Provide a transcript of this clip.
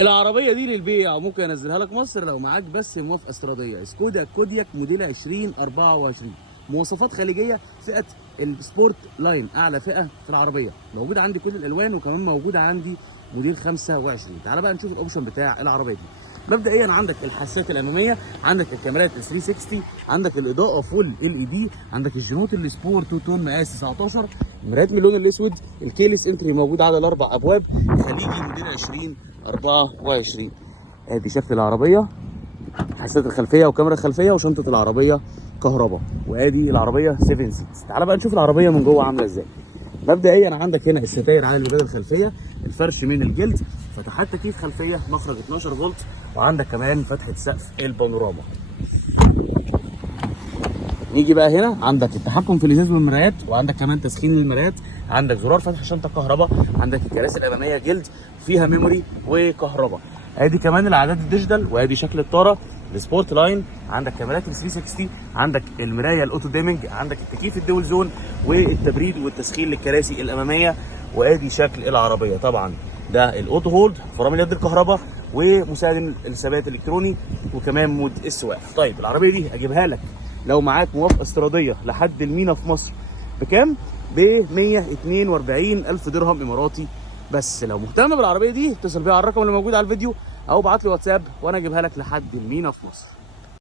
العربيه دي للبيع، ممكن انزلها لك مصر لو معاك بس موافقه استيراديه. سكودا كودياك موديل 2024، مواصفات خليجيه، فئه السبورت لاين، اعلى فئه في العربيه، موجوده عندي كل الالوان، وكمان موجوده عندي موديل 25. تعال بقى نشوف الاوبشن بتاع العربيه دي. مبدئيا عندك الحساسات الاماميه، عندك الكاميرات 360، عندك الاضاءه فول LED، عندك الجنوط السبورت تو تون مقاس 19، مرايات من اللون الاسود، الكيلس انتري موجود على الاربع ابواب، خليجي موديل 2024. ادي شكل العربيه، حساسات الخلفيه وكاميرا الخلفيه، وشنطه العربيه كهرباء، وادي العربيه 7 سيتس. تعال بقى نشوف العربيه من جوه عامله ازاي. مبدئيا عندك هنا الستاير على البدايه الخلفيه، الفرش من الجلد، فتحات تكييف خلفيه، مخرج 12 فولت، وعندك كمان فتحه سقف البانوراما. نيجي بقى هنا، عندك التحكم في الازاز والمرايات، وعندك كمان تسخين المرايات، عندك زرار فتح شنطه كهرباء، عندك الكراسي الاماميه جلد فيها ميموري وكهرباء. ادي كمان الاعداد الديجيتال، وادي شكل الطاره السبورت لاين، عندك كاميرات 360، عندك المرايه الاوتو ديمنج، عندك التكييف الدول زون، والتبريد والتسخين للكراسي الاماميه. وادي شكل العربيه. طبعا ده الاوتو هولد، فرامل يد الكهرباء، ومساعد الثبات الالكتروني، وكمان مود السواقه. طيب العربيه دي اجيبها لك لو معاك موافقه استيراديه لحد المينا في مصر بكام؟ ب 142,000 درهم اماراتي. بس لو مهتم بالعربيه دي اتصل بيا على الرقم اللي موجود على الفيديو، او ابعت لي واتساب وانا اجيبها لك لحد المينا في مصر.